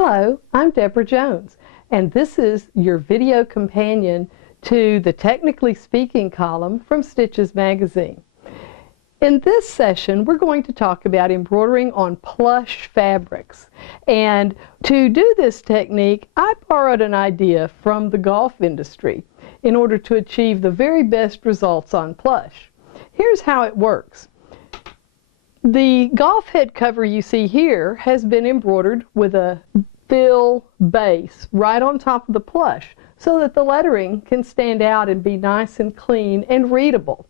Hello, I'm Deborah Jones, and this is your video companion to the Technically Speaking column from Stitches magazine. In this session, we're going to talk about embroidering on plush fabrics. And to do this technique, I borrowed an idea from the golf industry in order to achieve the very best results on plush. Here's how it works. The golf head cover you see here has been embroidered with a fill base right on top of the plush so that the lettering can stand out and be nice and clean and readable.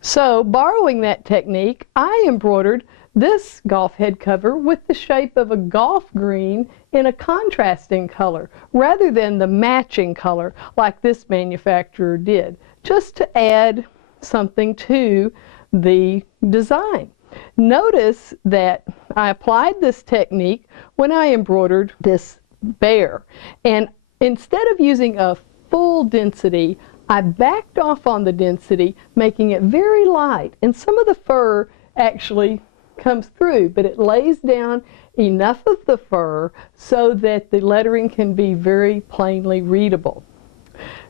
So, borrowing that technique, I embroidered this golf head cover with the shape of a golf green in a contrasting color rather than the matching color like this manufacturer did, just to add something to the design. Notice that I applied this technique when I embroidered this bear, and instead of using a full density, I backed off on the density, making it very light, and some of the fur actually comes through, but it lays down enough of the fur so that the lettering can be very plainly readable.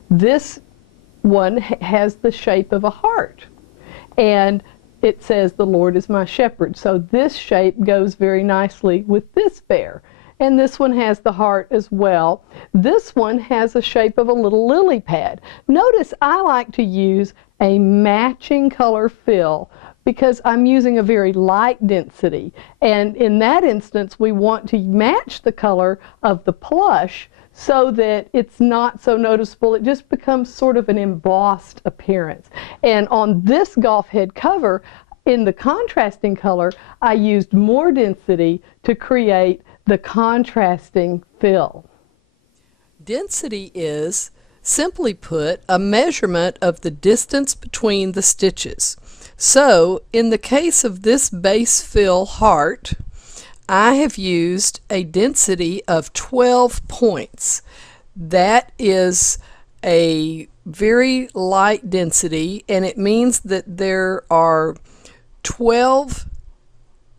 This one has the shape of a heart, and it says, "The Lord is my shepherd." So this shape goes very nicely with this bear. And this one has the heart as well. This one has a shape of a little lily pad. Notice I like to use a matching color fill because I'm using a very light density. And in that instance, we want to match the color of the plush so that it's not so noticeable. It just becomes sort of an embossed appearance. And on this golf head cover, in the contrasting color, I used more density to create the contrasting fill. Density is, simply put, a measurement of the distance between the stitches. So, in the case of this base fill heart, I have used a density of 12 points. That is a very light density, and it means that there are 12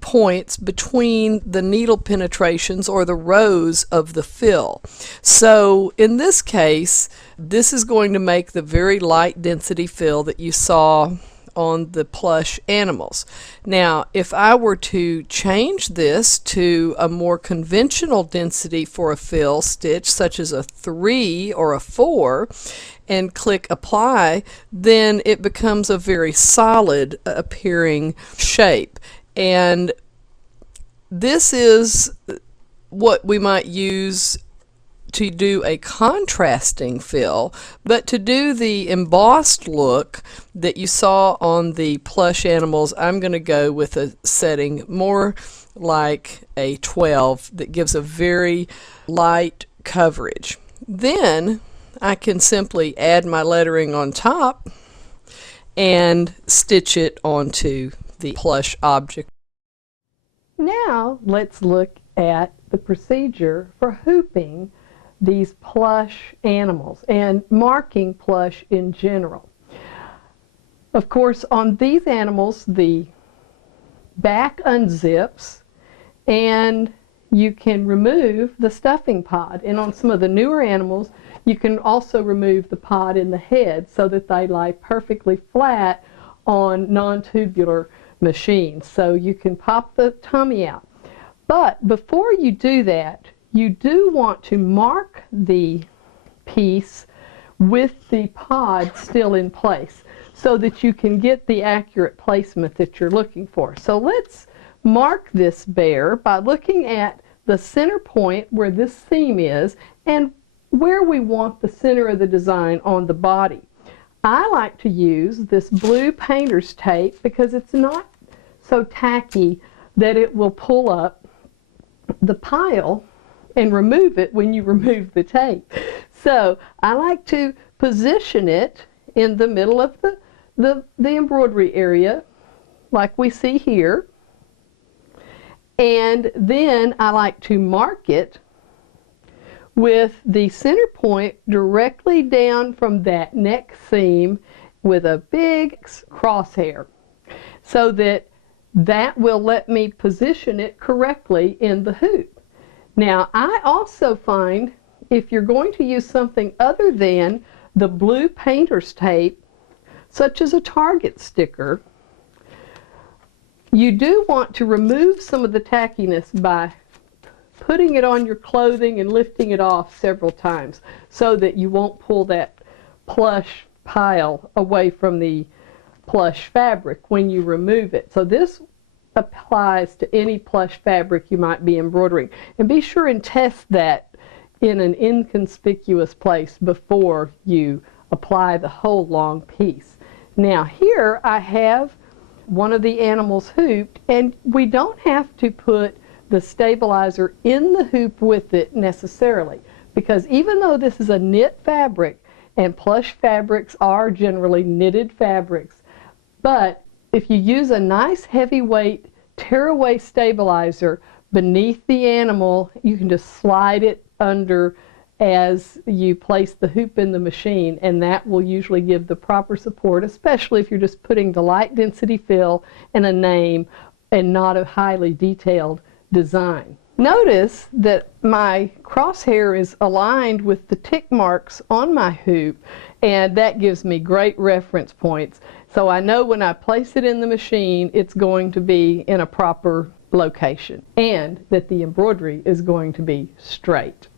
points between the needle penetrations or the rows of the fill. So in this case, this is going to make the very light density fill that you saw on the plush animals. Now, if I were to change this to a more conventional density for a fill stitch, such as a 3 or a 4, and click apply, then it becomes a very solid appearing shape. And this is what we might use to do a contrasting fill, but to do the embossed look that you saw on the plush animals, I'm going to go with a setting more like a 12 that gives a very light coverage. Then I can simply add my lettering on top and stitch it onto the plush object. Now let's look at the procedure for hooping these plush animals and marking plush in general. Of course, on these animals, the back unzips and you can remove the stuffing pod. And on some of the newer animals, you can also remove the pod in the head so that they lie perfectly flat on non-tubular machines. So you can pop the tummy out. But before you do that, you do want to mark the piece with the pod still in place so that you can get the accurate placement that you're looking for. So let's mark this bear by looking at the center point where this seam is and where we want the center of the design on the body. I like to use this blue painter's tape because it's not so tacky that it will pull up the pile and remove it when you remove the tape. So I like to position it in the middle of the embroidery area like we see here, and then I like to mark it with the center point directly down from that neck seam with a big crosshair so that will let me position it correctly in the hoop. Now, I also find if you're going to use something other than the blue painter's tape, such as a Target sticker, you do want to remove some of the tackiness by putting it on your clothing and lifting it off several times so that you won't pull that plush pile away from the plush fabric when you remove it. So this applies to any plush fabric you might be embroidering. And be sure and test that in an inconspicuous place before you apply the whole long piece. Now here I have one of the animals hooped, and we don't have to put the stabilizer in the hoop with it necessarily, because even though this is a knit fabric, and plush fabrics are generally knitted fabrics, but if you use a nice heavyweight tearaway stabilizer beneath the animal, you can just slide it under as you place the hoop in the machine, and that will usually give the proper support, especially if you're just putting the light density fill and a name and not a highly detailed design. Notice that my crosshair is aligned with the tick marks on my hoop, and that gives me great reference points. So I know when I place it in the machine, it's going to be in a proper location, and that the embroidery is going to be straight.